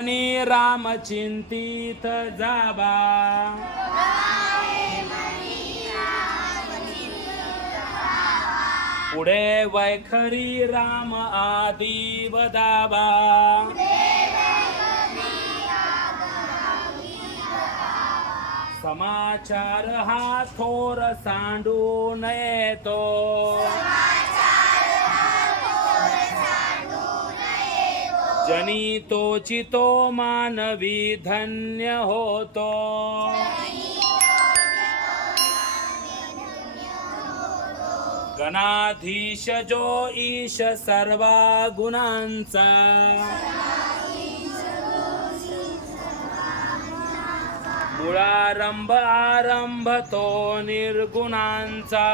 आणि राम चिंतित जाबा, पुढे वैखरी राम आदी बदाबा, समाचार हा थोर सांडून येतो, जनी तोची तो मानवी धन्य होतो, गणाधीश जो ईश सर्व गुणांचा, मूळारंभ आरंभ तो निर्गुणांचा,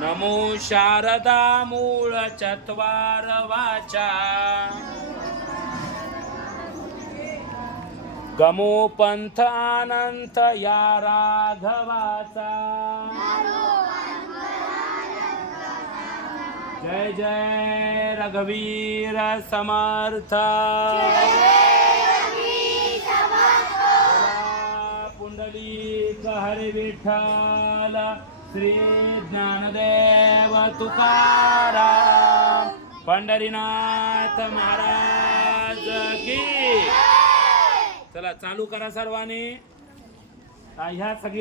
नमो शारदा मूळ चत्वार वाचा, गमो पंथ अनंत या राघवाचा, जय जय रघुवीर समर्थ, पुंडलिक हरी विठ्ठल, श्री ज्ञानदेव तुकाराम, पंढरीनाथ महाराज की. चला चालू करा सर्वांनी. ह्या सगळी